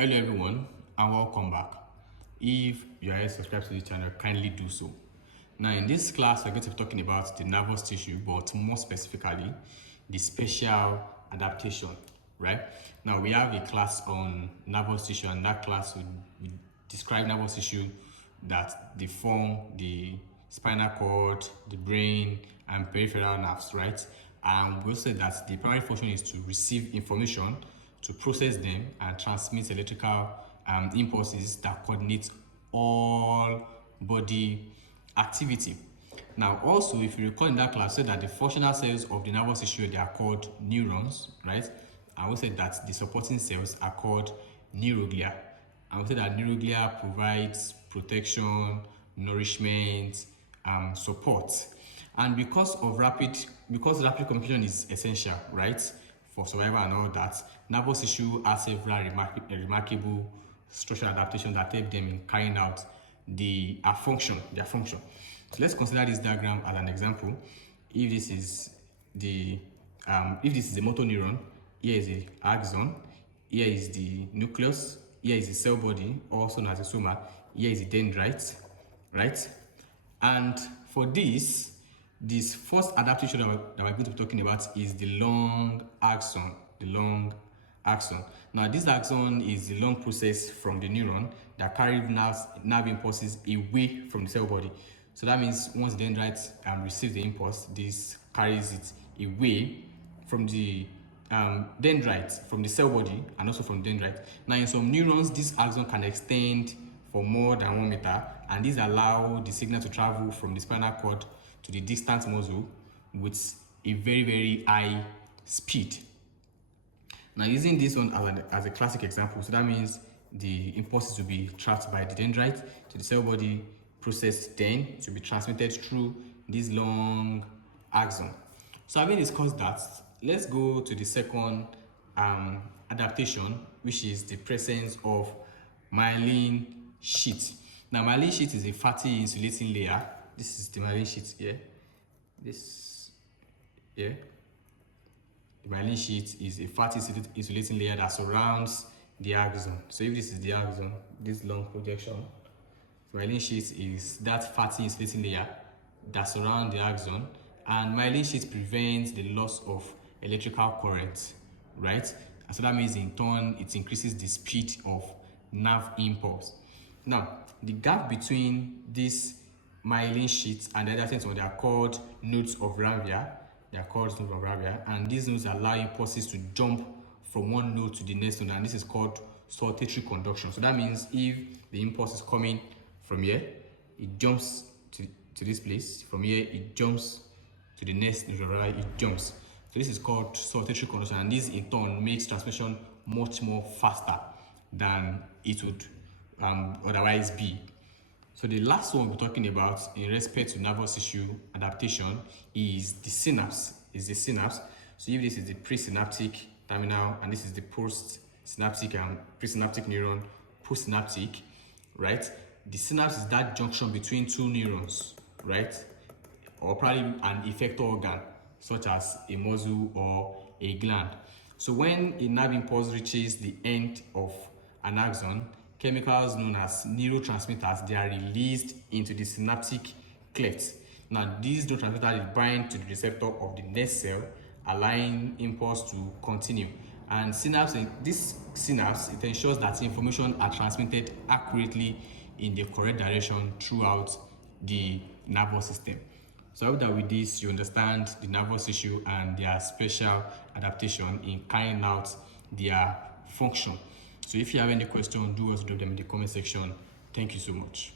Hello everyone and welcome back. If you are yet subscribed to the channel, kindly do so. Now in this class we're going to be talking about the nervous tissue, but more specifically the special adaptation, right? Now we have a class on nervous tissue, and that class will describe nervous tissue that they form the spinal cord, the brain and peripheral nerves, right? And we'll say that the primary function is to receive information, to process them and transmit electrical impulses that coordinate all body activity. Now also, if you recall in that class, said that the functional cells of the nervous tissue, they are called neurons, right? And we said that the supporting cells are called neuroglia. And we said that neuroglia provides protection, nourishment, support. And because rapid communication is essential, right, for survival and all that, nervous tissue has several remarkable structural adaptations that help them in carrying out their function. So let's consider this diagram as an example. If this is the motor neuron, here is the axon, here is the nucleus, here is the cell body, also known as the soma, here is the dendrite, right? And for this first adaptation that we're going to be talking about is the long axon. Now this axon is the long process from the neuron that carries nerve impulses away from the cell body. So that means once the dendrite receives the impulse, this carries it away from the dendrite, from the cell body, and also from dendrite. Now in some neurons, this axon can extend for more than 1 meter, and these allow the signal to travel from the spinal cord to the distant muscle with a very high speed. Now using this one as a classic example, so that means the impulses will be trapped by the dendrite to the cell body, processed then to be transmitted through this long axon. So having discussed that, let's go to the second adaptation, which is the presence of myelin sheath. Now myelin sheath is a fatty insulating layer. This is the myelin sheath here. The myelin sheath is a fatty insulating layer that surrounds the axon. So if this is the axon, this long projection, the myelin sheath is that fatty insulating layer that surrounds the axon, and myelin sheath prevents the loss of electrical current, right? And so that means in turn it increases the speed of nerve impulse. Now the gap between this myelin sheath and the other things, they are called nodes of Ranvier. And these nodes allow impulses to jump from one node to the next node, and this is called saltatory conduction. So that means if the impulse is coming from here, it jumps to this place. From here, it jumps to the next neuroglial, it jumps. So this is called saltatory conduction, and this in turn makes transmission much more faster than it would otherwise be. So the last one we're talking about in respect to nervous tissue adaptation is the synapse. So if this is the presynaptic terminal and this is the postsynaptic and presynaptic neuron, postsynaptic, right? The synapse is that junction between two neurons, right? Or probably an effector organ such as a muscle or a gland. So when a nerve impulse reaches the end of an axon, chemicals known as neurotransmitters, they are released into the synaptic cleft. Now these neurotransmitters bind to the receptor of the next cell, allowing impulse to continue. And this synapse, it ensures that information are transmitted accurately in the correct direction throughout the nervous system. So I hope that with this you understand the nervous tissue and their special adaptation in carrying out their function. So if you have any question, do also drop them in the comment section. Thank you so much.